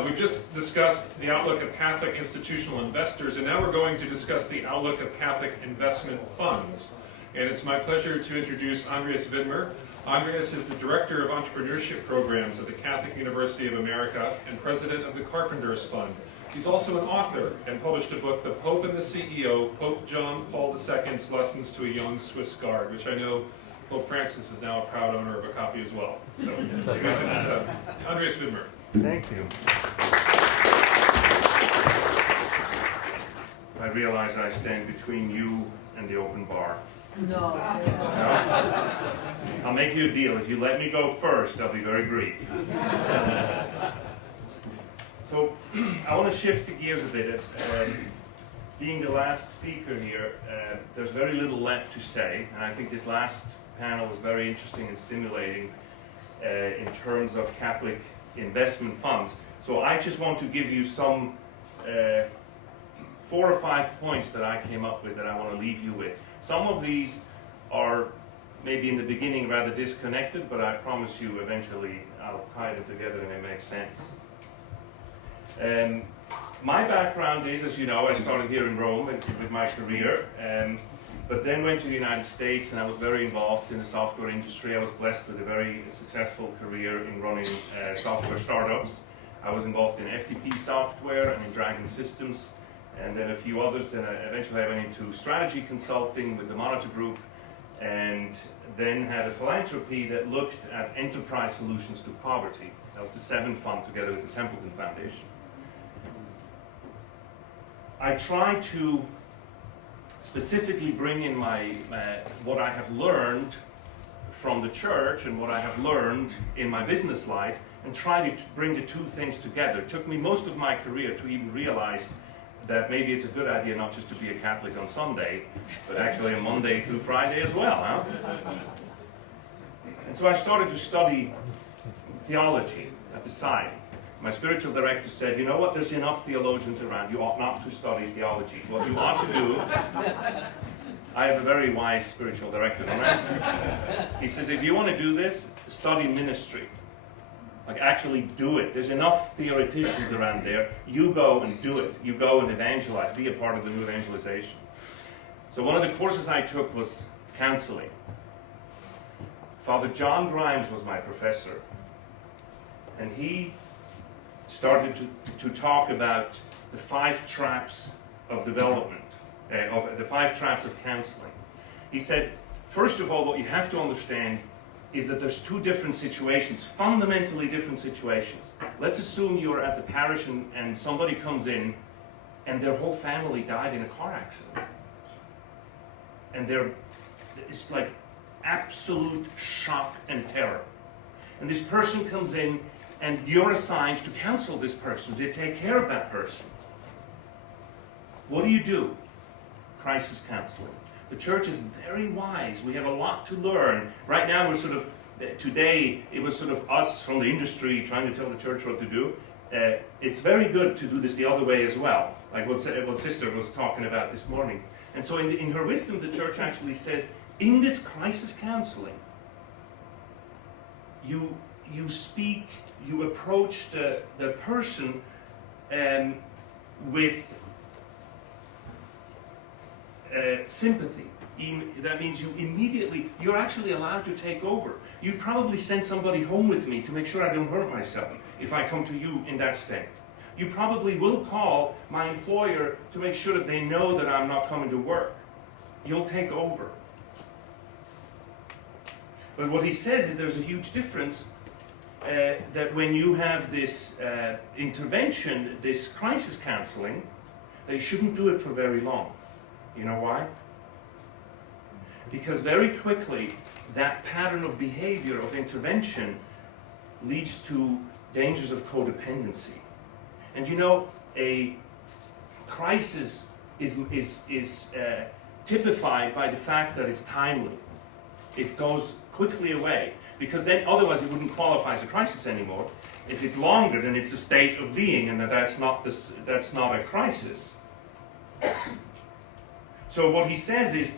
We've just discussed the outlook of Catholic institutional investors, and now we're going to discuss the outlook of Catholic investment funds. And it's my pleasure to introduce Andreas Widmer. Andreas is the Director of Entrepreneurship Programs at the Catholic University of America and President of the Carpenter's Fund. He's also an author and published a book, The Pope and the CEO, Pope John Paul II's Lessons to a Young Swiss Guard, which I know Pope Francis is now a proud owner of a copy as well. So, Andreas Widmer. Thank you. I realize I stand between you and the open bar. No. I'll make you a deal. If you let me go first, I'll be very brief. So, I want to shift the gears a bit. Being the last speaker here, there's very little left to say, and I think this last panel was very interesting and stimulating in terms of Catholic investment funds. So I just want to give you some 4 or 5 points that I came up with that I want to leave you with. Some of these are maybe in the beginning rather disconnected, but I promise you eventually I'll tie them together and it makes sense. My background is, as you know, I started here in Rome with my career, but then went to the United States and I was very involved in the software industry. I was blessed with a very successful career in running software startups. I was involved in FTP software and in Dragon Systems, and then a few others. Then eventually I went into strategy consulting with the Monitor Group, and then had a philanthropy that looked at enterprise solutions to poverty. That was the Seven Fund together with the Templeton Foundation. I try to specifically bring in my what I have learned from the church and what I have learned in my business life, and try to bring the two things together. It took me most of my career to even realize that maybe it's a good idea not just to be a Catholic on Sunday, but actually on Monday through Friday as well. Huh? And so I started to study theology at the side. My spiritual director said, you know what, there's enough theologians around, you ought not to study theology. What you ought to do, I have a very wise spiritual director, right? He says, if you want to do this, study ministry. Like, actually do it. There's enough theoreticians around there. You go and do it. You go and evangelize. Be a part of the new evangelization. So one of the courses I took was counseling. Father John Grimes was my professor. And he started to talk about the 5 traps of development, of the 5 traps of counseling. He said, first of all, what you have to understand is that there's 2 different situations, fundamentally different situations. Let's assume you're at the parish and somebody comes in and their whole family died in a car accident. And it's like absolute shock and terror. And this person comes in and you're assigned to counsel this person, to take care of that person. What do? Crisis counseling. The church is very wise. We have a lot to learn. Right now we're sort of, today it was sort of us from the industry trying to tell the church what to do. It's very good to do this the other way as well, like what Sister was talking about this morning. And so in her wisdom, the church actually says, in this crisis counseling, you approach the person with sympathy. That means you're actually allowed to take over. You probably send somebody home with me to make sure I don't hurt myself if I come to you in that state. You probably will call my employer to make sure that they know that I'm not coming to work. You'll take over. But what he says is there's a huge difference that when you have this intervention, this crisis counseling, they shouldn't do it for very long. You know why? Because very quickly, that pattern of behavior, of intervention, leads to dangers of codependency. And you know, a crisis is typified by the fact that it's timely. It goes quickly away, because then otherwise it wouldn't qualify as a crisis anymore. If it's longer, then it's a state of being, and that's not a crisis. So what he says is,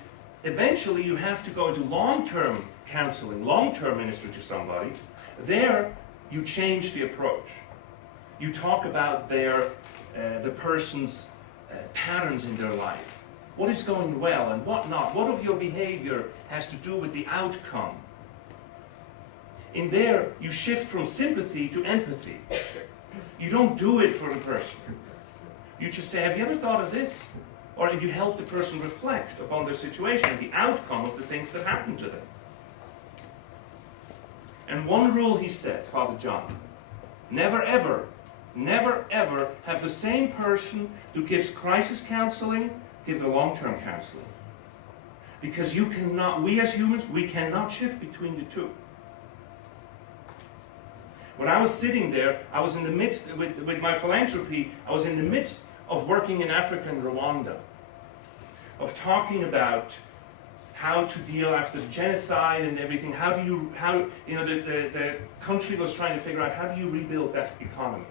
eventually you have to go into long-term counseling, long-term ministry to somebody. There, you change the approach. You talk about the person's patterns in their life. What is going well and what not? What of your behavior has to do with the outcome? In there, you shift from sympathy to empathy. You don't do it for the person. You just say, have you ever thought of this? Or you help the person reflect upon their situation and the outcome of the things that happen to them. And one rule he said, Father John, never ever have the same person who gives crisis counseling give the long-term counseling. Because you cannot, we as humans, we cannot shift between the two. When I was sitting there, I was in the midst, with my philanthropy, I was in the midst of working in Africa and Rwanda, of talking about how to deal after the genocide and everything. The country was trying to figure out how do you rebuild that economy,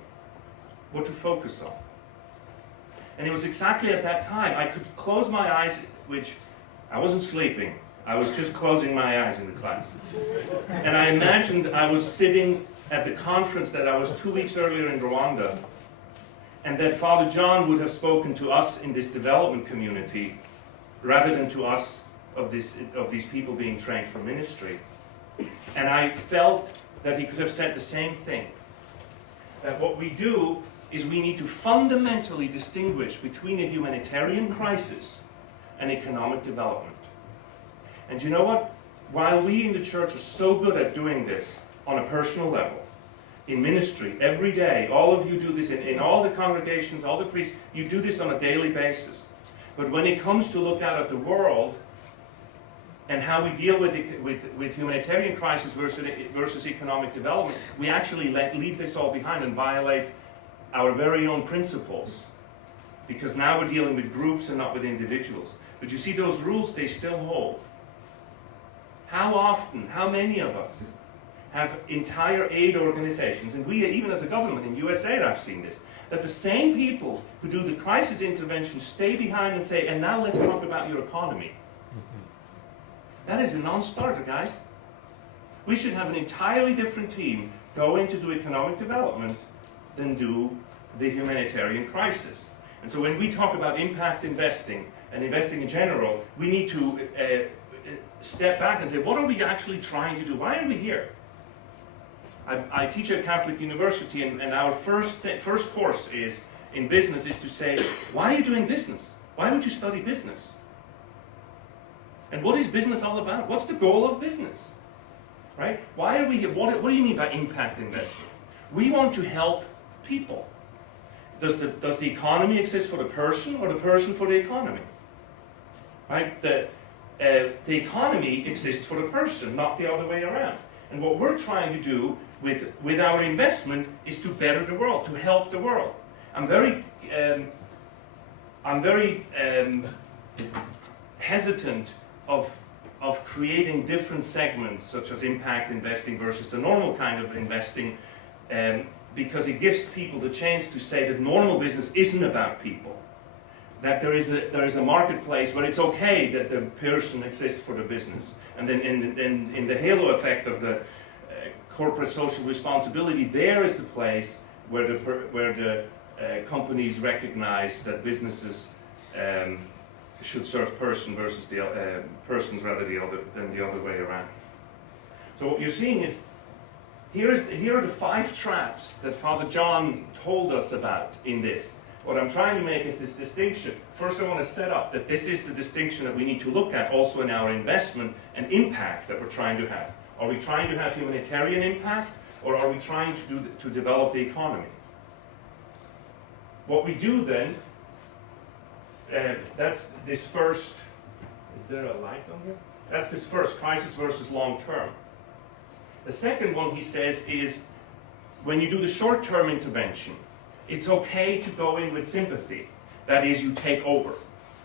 what to focus on. And it was exactly at that time I could close my eyes, which I wasn't sleeping. I was just closing my eyes in the class. And I imagined I was sitting at the conference that I was 2 weeks earlier in Rwanda, and that Father John would have spoken to us in this development community rather than to us of these people being trained for ministry. And I felt that he could have said the same thing. That what we do is we need to fundamentally distinguish between a humanitarian crisis and economic development. And you know what? While we in the church are so good at doing this on a personal level, in ministry, every day, all of you do this in all the congregations, all the priests, you do this on a daily basis. But when it comes to look out at the world and how we deal with humanitarian crisis versus economic development, we actually leave this all behind and violate our very own principles. Because now we're dealing with groups and not with individuals. But you see, those rules, they still hold. How often, how many of us have entire aid organizations, and we, even as a government in USA, I've seen this, that the same people who do the crisis intervention stay behind and say, and now let's talk about your economy. That is a non-starter, guys. We should have an entirely different team going to do economic development than do the humanitarian crisis. And so when we talk about impact investing and investing in general, we need to step back and say, what are we actually trying to do? Why are we here? I teach at Catholic University, and our first course in business is to say, why are you doing business? Why would you study business? And what is business all about? What's the goal of business? Right? Why are we here? What do you mean by impact investing? We want to help people. Does the economy exist for the person or the person for the economy? Right? The economy exists for the person, not the other way around. And what we're trying to do with our investment is to better the world, to help the world. I'm very hesitant of creating different segments, such as impact investing versus the normal kind of investing, because it gives people the chance to say that normal business isn't about people. That there is a marketplace where it's okay that the person exists for the business. And then in the halo effect of the corporate social responsibility, there is the place where the companies recognize that businesses should serve persons rather than the other way around. So what you're seeing is here are the 5 traps that Father John told us about in this. What I'm trying to make is this distinction. First, I want to set up that this is the distinction that we need to look at also in our investment and impact that we're trying to have. Are we trying to have humanitarian impact, or are we trying to develop the economy? What we do then, that's this first, is there a light on here? That's this first, crisis versus long term. The second one, he says, is when you do the short-term intervention, it's okay to go in with sympathy. That is, you take over.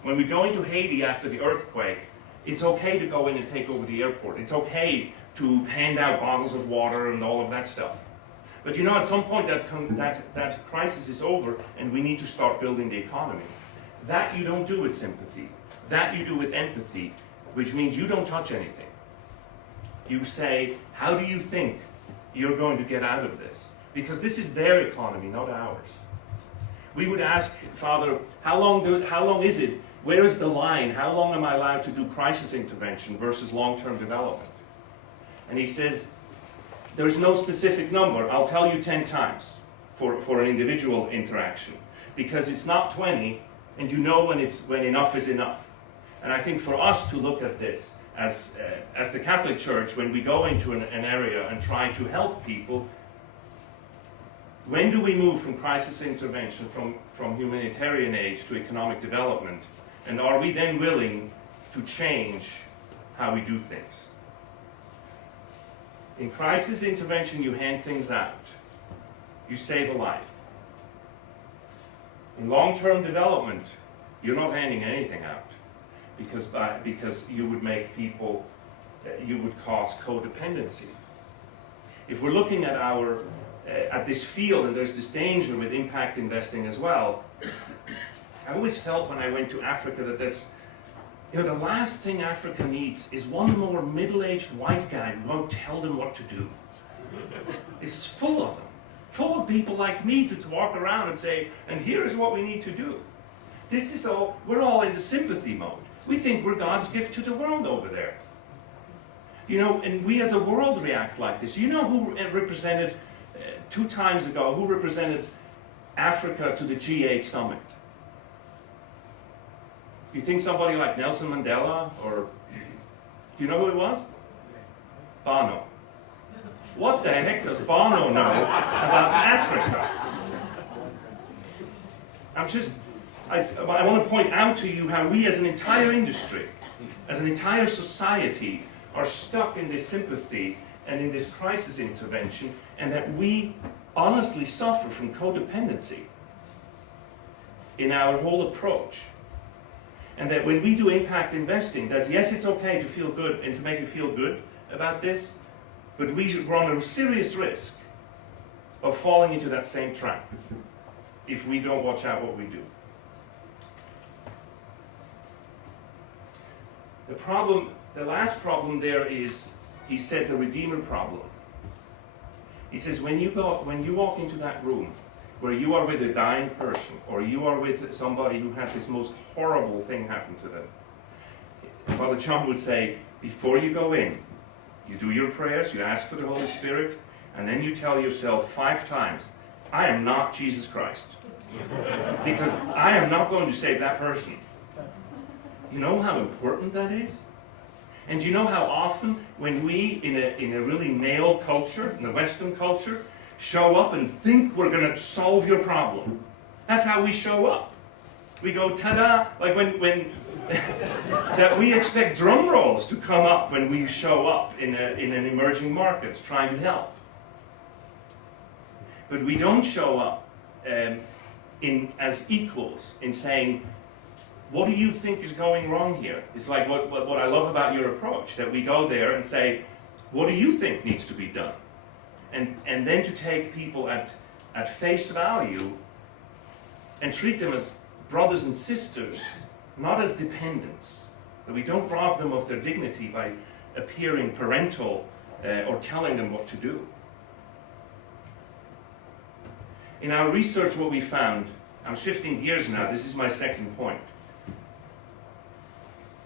When we go into Haiti after the earthquake, it's okay to go in and take over the airport. It's okay to hand out bottles of water and all of that stuff. But you know, at some point that crisis is over and we need to start building the economy. That you don't do with sympathy. That you do with empathy, which means you don't touch anything. You say, how do you think you're going to get out of this? because this is their economy, not ours. We would ask, Father, how long is it? Where is the line? How long am I allowed to do crisis intervention versus long-term development? And he says, there's no specific number. I'll tell you 10 times for an individual interaction, because it's not 20, and you know when enough is enough. And I think for us to look at this as the Catholic Church, when we go into an area and try to help people, when do we move from crisis intervention, from humanitarian aid to economic development? And are we then willing to change how we do things? In crisis intervention, you hand things out. You save a life. In long-term development, you're not handing anything out, because you would make people, you would cause codependency. If we're looking at at this field, and there's this danger with impact investing as well, I always felt when I went to Africa that the last thing Africa needs is one more middle-aged white guy who won't tell them what to do. This is full of them. Full of people like me to walk around and say, and here is what we need to do. We're all in the sympathy mode. We think we're God's gift to the world over there. And we as a world react like this. You know who represented, 2 times ago, who represented Africa to the G8 summit? You think somebody like Nelson Mandela, or do you know who it was? Bono. What the heck does Bono know about Africa? I want to point out to you how we as an entire industry, as an entire society, are stuck in this sympathy and in this crisis intervention, and that we honestly suffer from codependency in our whole approach. And that when we do impact investing, yes, it's okay to feel good and to make you feel good about this, but we run a serious risk of falling into that same trap if we don't watch out what we do. The last problem there is, he said, the Redeemer problem. He says, when you walk into that room where you are with a dying person, or you are with somebody who had this most horrible thing happen to them, Father John would say, before you go in, you do your prayers, you ask for the Holy Spirit, and then you tell yourself 5 times, I am not Jesus Christ. Because I am not going to save that person. You know how important that is? And you know how often when we, in a really male culture, in the Western culture, show up and think we're going to solve your problem. That's how we show up. We go, ta-da, like when that we expect drum rolls to come up when we show up in an emerging market trying to help. But we don't show up as equals in saying, what do you think is going wrong here? It's like what I love about your approach, that we go there and say, what do you think needs to be done? And then to take people at face value and treat them as brothers and sisters, not as dependents. That we don't rob them of their dignity by appearing parental or telling them what to do. In our research, what we found, I'm shifting gears now, this is my second point.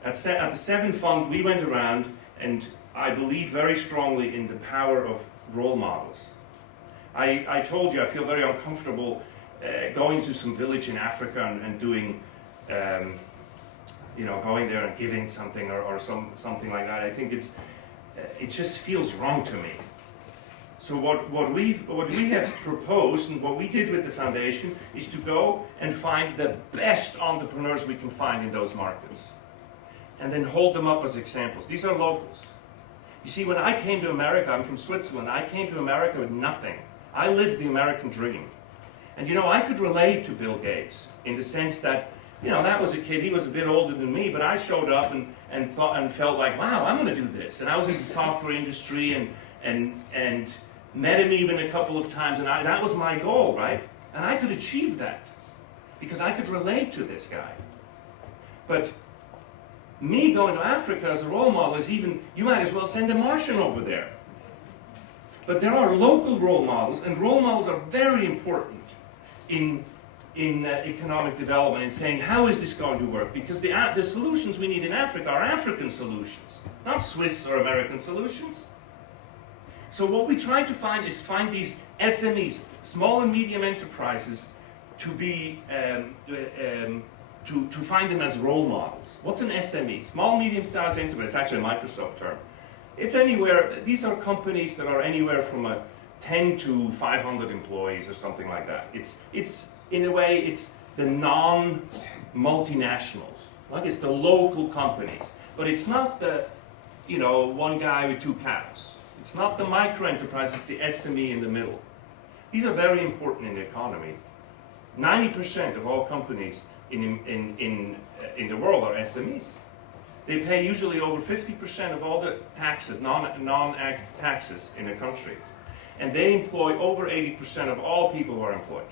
At the Seven Fund, we went around, and I believe very strongly in the power of role models. I told you I feel very uncomfortable going to some village in Africa and doing, going there and giving something or something like that. I think it just feels wrong to me. So what we have proposed and what we did with the foundation is to go and find the best entrepreneurs we can find in those markets, and then hold them up as examples. These are locals. You see, when I came to America, I'm from Switzerland, I came to America with nothing. I lived the American dream. And I could relate to Bill Gates in the sense that, that was a kid, he was a bit older than me, but I showed up and thought and felt like, wow, I'm going to do this. And I was in the software industry and met him even a couple of times, and that was my goal, right? And I could achieve that because I could relate to this guy. But me going to Africa as a role model is you might as well send a Martian over there. But there are local role models, and role models are very important in economic development, in saying, how is this going to work? Because the solutions we need in Africa are African solutions, not Swiss or American solutions. So what we try to find is these SMEs, small and medium enterprises, to find them as role models. What's an SME? Small, medium-sized enterprise. It's actually a Microsoft term. It's anywhere, these are companies that are anywhere from 10 to 500 employees or something like that. It's in a way, it's the non-multinationals. Like it's the local companies. But it's not the, one guy with 2 cows. It's not the micro-enterprise, it's the SME in the middle. These are very important in the economy. 90% of all companies in the world are SMEs. They pay usually over 50% of all the taxes, non-ag taxes in a country. And they employ over 80% of all people who are employed.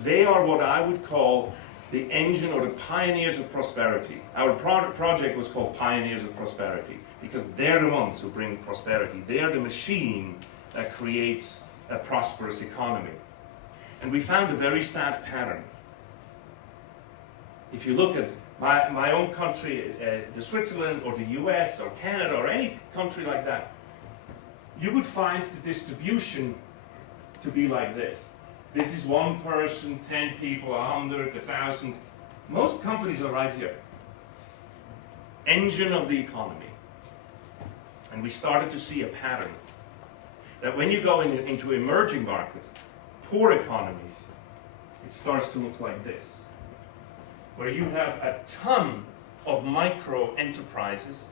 They are what I would call the engine or the pioneers of prosperity. Our project was called Pioneers of Prosperity because they're the ones who bring prosperity. They're the machine that creates a prosperous economy. And we found a very sad pattern. If you look at my own country, the Switzerland or the US or Canada or any country like that, you would find the distribution to be like this. This is 1 person, 10 people, 100, 1,000. Most companies are right here. Engine of the economy. And we started to see a pattern that when you go into emerging markets, poor economies, it starts to look like this, where you have a ton of micro enterprises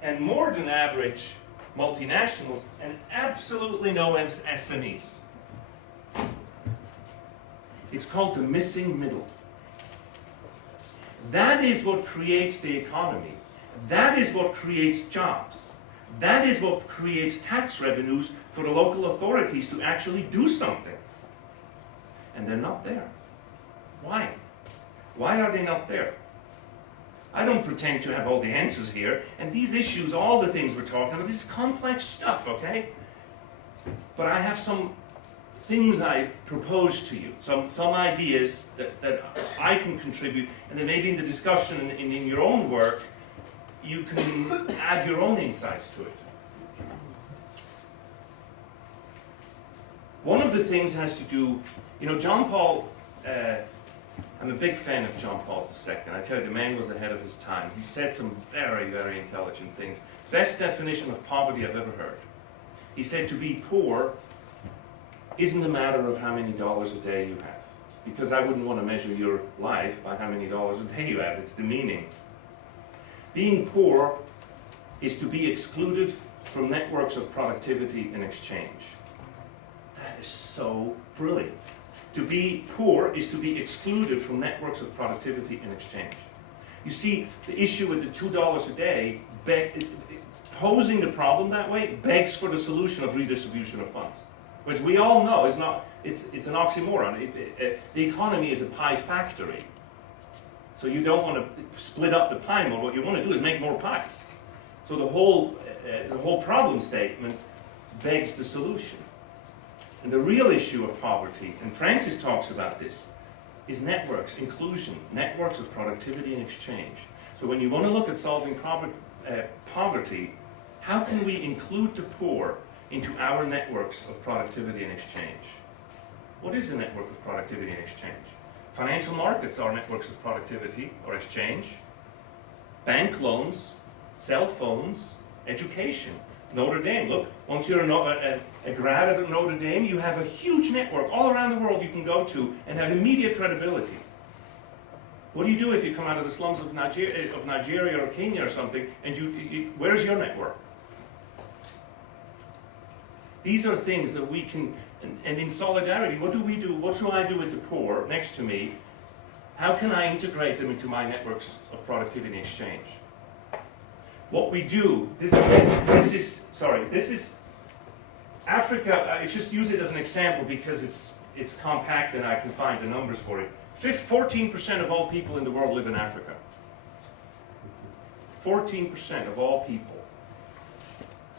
and more than average multinationals and absolutely no SMEs. It's called the missing middle. That is what creates the economy. That is what creates jobs. That is what creates tax revenues for the local authorities to actually do something. And they're not there. Why? Why are they not there? I don't pretend to have all the answers here, and these issues, all the things we're talking about, this is complex stuff, okay? But I have some things I propose to you, some ideas that I can contribute, and then maybe in the discussion and in your own work, you can add your own insights to it. One of the things has to do, John Paul, I'm a big fan of John Paul II. I tell you, the man was ahead of his time. He said some very, very intelligent things. Best definition of poverty I've ever heard. He said to be poor isn't a matter of how many dollars a day you have. Because I wouldn't want to measure your life by how many dollars a day you have. It's the meaning. Being poor is to be excluded from networks of productivity and exchange. That is so brilliant. To be poor is to be excluded from networks of productivity and exchange. You see, the issue with the $2 a day, posing the problem that way, begs for the solution of redistribution of funds, which we all know is not, it's an oxymoron. The economy is a pie factory. So you don't want to split up the pie more. What you want to do is make more pies. So the whole problem statement begs the solution. And the real issue of poverty, and Francis talks about this, is networks, inclusion, networks of productivity and exchange. So when you want to look at solving poverty, how can we include the poor into our networks of productivity and exchange? What is a network of productivity and exchange? Financial markets are networks of productivity or exchange. Bank loans, cell phones, education. Notre Dame, look, once you're a grad at Notre Dame, you have a huge network all around the world you can go to and have immediate credibility. What do you do if you come out of the slums of Nigeria or Kenya or something, and where's your network? These are things that we can, and in solidarity, what do we do? What should I do with the poor next to me? How can I integrate them into my networks of productivity and exchange? What we do, this is Africa. I just use it as an example because it's compact and I can find the numbers for it. 14% of all people in the world live in Africa. 14% of all people.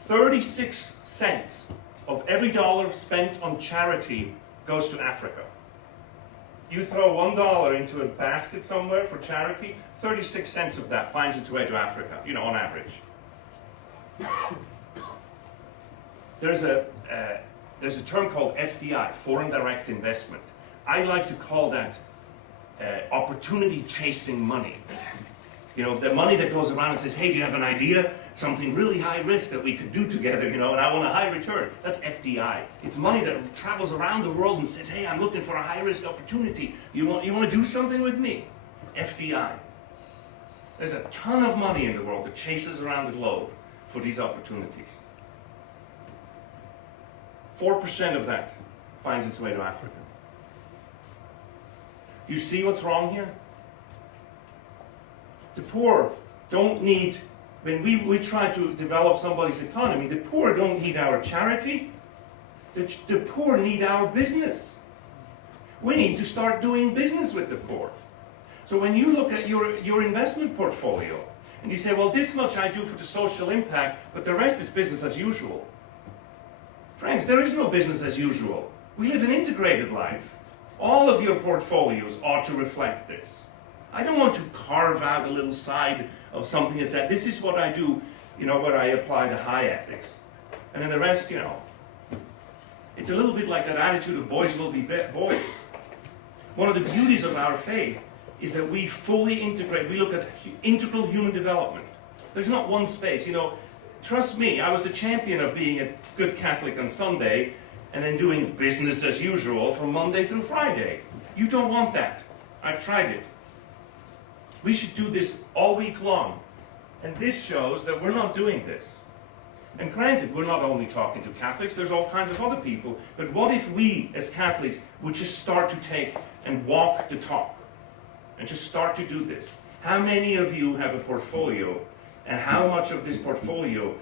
36 cents of every dollar spent on charity goes to Africa. You throw $1 into a basket somewhere for charity, 36 cents of that finds its way to Africa, on average. There's a term called FDI, foreign direct investment. I like to call that opportunity chasing money. The money that goes around and says, hey, do you have an idea? Something really high risk that we could do together, and I want a high return. That's FDI. It's money that travels around the world and says, hey, I'm looking for a high risk opportunity. You want to do something with me? FDI. There's a ton of money in the world that chases around the globe for these opportunities. 4% of that finds its way to Africa. You see what's wrong here? The poor don't need, when we try to develop somebody's economy, the poor don't need our charity. The poor need our business. We need to start doing business with the poor. So when you look at your investment portfolio, and you say, well, this much I do for the social impact, but the rest is business as usual. Friends, there is no business as usual. We live an integrated life. All of your portfolios ought to reflect this. I don't want to carve out a little side of something that said, this is what I do, where I apply the high ethics. And then the rest, it's a little bit like that attitude of boys will be boys. One of the beauties of our faith is that we fully integrate, we look at integral human development. There's not one space, trust me, I was the champion of being a good Catholic on Sunday and then doing business as usual from Monday through Friday. You don't want that. I've tried it. We should do this all week long. And this shows that we're not doing this. And granted, we're not only talking to Catholics, there's all kinds of other people. But what if we, as Catholics, would just start to take and walk the talk? And just start to do this? How many of you have a portfolio, and how much of this portfolio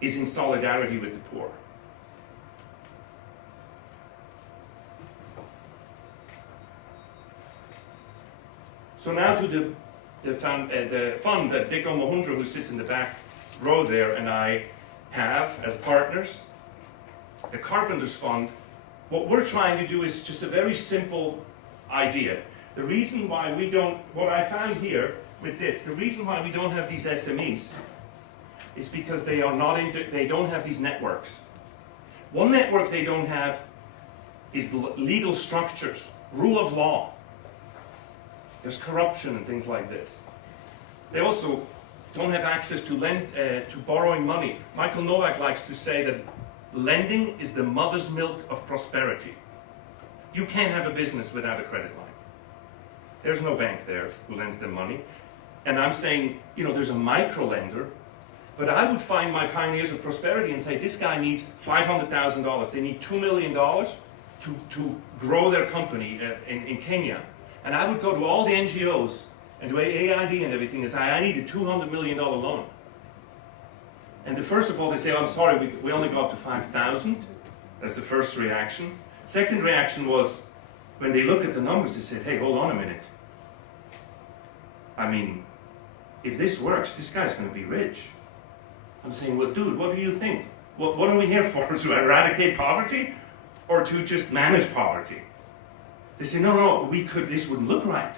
is in solidarity with the poor? So now to the fund that Dick Omohundro, who sits in the back row there, and I have as partners, the Carpenter's Fund. What we're trying to do is just a very simple idea. The reason why we don't, what I found here with this, the reason why we don't have these SMEs is because they don't have these networks. One network they don't have is legal structures, rule of law. There's corruption and things like this. They also don't have access to borrowing money. Michael Novak likes to say that lending is the mother's milk of prosperity. You can't have a business without a credit line. There's no bank there who lends them money. And I'm saying, there's a micro lender, but I would find my pioneers of prosperity and say, this guy needs $500,000. They need $2 million to grow their company in Kenya. And I would go to all the NGOs and do AID and everything and say, I need a $200 million loan. And first of all, they say, I'm sorry, we only go up to 5,000. That's the first reaction. Second reaction was, when they look at the numbers, they said, hey, hold on a minute. I mean, if this works, this guy's going to be rich. I'm saying, well, dude, what do you think? What are we here for? To eradicate poverty? Or to just manage poverty? They say, no, this wouldn't look right.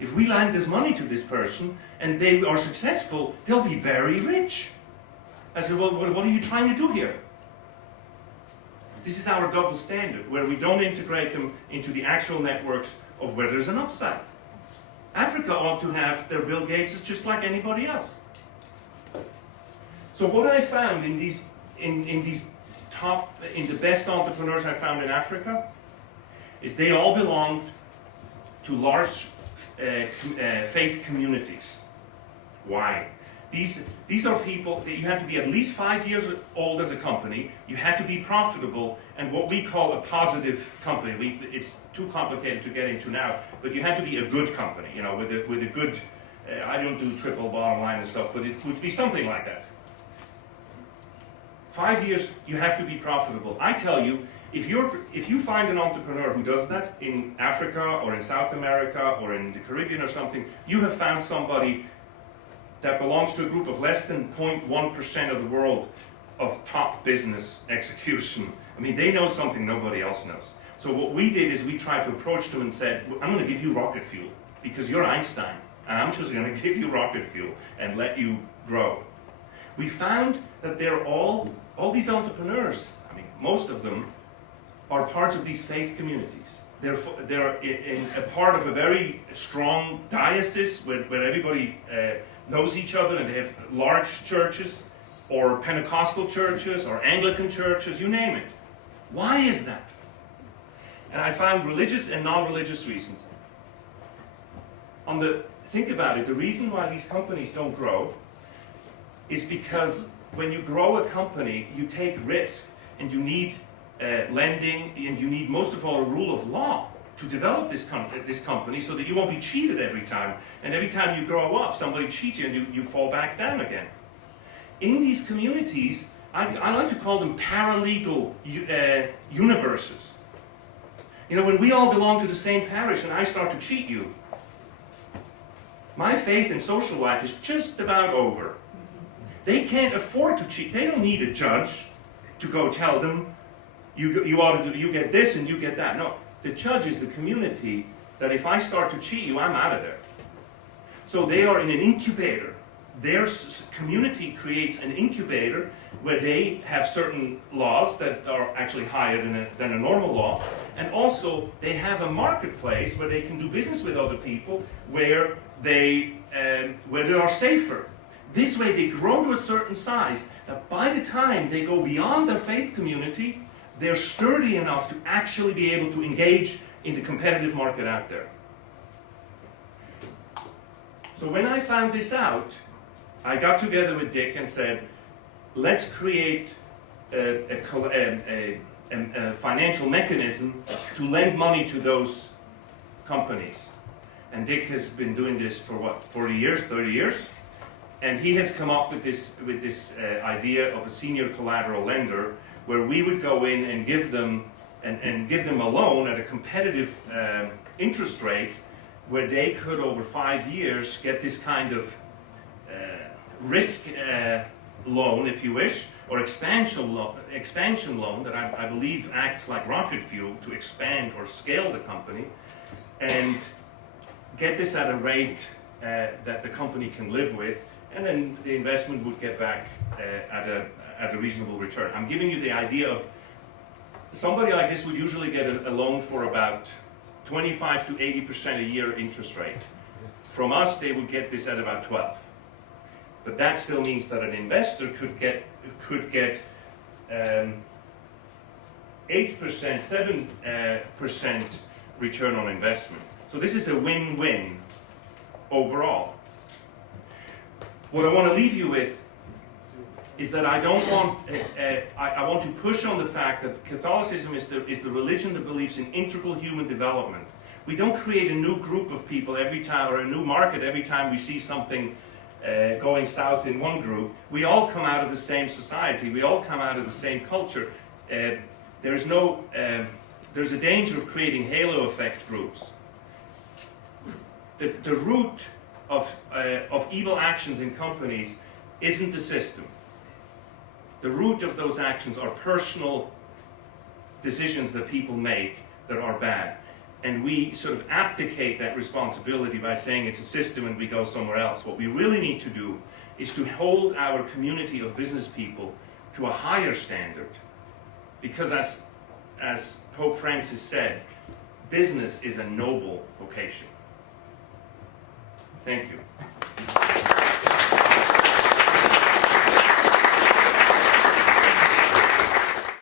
If we lend this money to this person and they are successful, they'll be very rich. I said, well, what are you trying to do here? This is our double standard, where we don't integrate them into the actual networks of where there's an upside. Africa ought to have their Bill Gates just like anybody else. So what I found in the best entrepreneurs I found in Africa is they all belonged to large faith communities. Why? These are people that you have to be at least 5 years old as a company, you have to be profitable, and what we call a positive company. It's too complicated to get into now, but you have to be a good company, with a good, I don't do triple bottom line and stuff, but it would be something like that. 5 years, you have to be profitable. I tell you, if you find an entrepreneur who does that in Africa or in South America or in the Caribbean or something, you have found somebody that belongs to a group of less than 0.1% of the world of top business execution. I mean, they know something nobody else knows. So what we did is we tried to approach them and said, I'm going to give you rocket fuel because you're Einstein, and I'm just going to give you rocket fuel and let you grow. We found that they're all these entrepreneurs, I mean, most of them are part of these faith communities. They're in a part of a very strong diocese where everybody knows each other, and they have large churches, or Pentecostal churches, or Anglican churches, you name it. Why is that? And I found religious and non-religious reasons. Think about it, the reason why these companies don't grow is because when you grow a company, you take risk, and you need lending, and you need most of all a rule of law to develop this company so that you won't be cheated every time. And every time you grow up, somebody cheats you and you fall back down again. In these communities, I like to call them paralegal universes. You know, when we all belong to the same parish and I start to cheat you, my faith and social life is just about over. They can't afford to cheat. They don't need a judge to go tell them, you ought to do, you get this and you get that. No, the judge is the community that if I start to cheat you, I'm out of there. So they are in an incubator. Their community creates an incubator where they have certain laws that are actually higher than a normal law. And also they have a marketplace where they can do business with other people where they are safer. This way they grow to a certain size that by the time they go beyond their faith community, they're sturdy enough to actually be able to engage in the competitive market out there. So when I found this out, I got together with Dick and said, let's create a financial mechanism to lend money to those companies. And Dick has been doing this for what, 40 years, 30 years? And he has come up with this idea of a senior collateral lender, where we would go in and give them a loan at a competitive interest rate, where they could over 5 years get this kind of risk loan, if you wish, or expansion loan that I believe acts like rocket fuel to expand or scale the company, and get this at a rate that the company can live with, and then the investment would get back at a reasonable return. I'm giving you the idea of somebody like this would usually get a loan for about 25 to 80% a year interest rate. From us, they would get this at about 12. But that still means that an investor could get 8%, 7% return on investment. So this is a win-win overall. What I want to leave you with is that I want to push on the fact that Catholicism is the religion that believes in integral human development. We don't create a new group of people every time, or a new market every time we see something going south in one group. We all come out of the same society. We all come out of the same culture. There's a danger of creating halo effect groups. The root of evil actions in companies isn't the system. The root of those actions are personal decisions that people make that are bad. And we sort of abdicate that responsibility by saying it's a system and we go somewhere else. What we really need to do is to hold our community of business people to a higher standard. Because as Pope Francis said, business is a noble vocation. Thank you.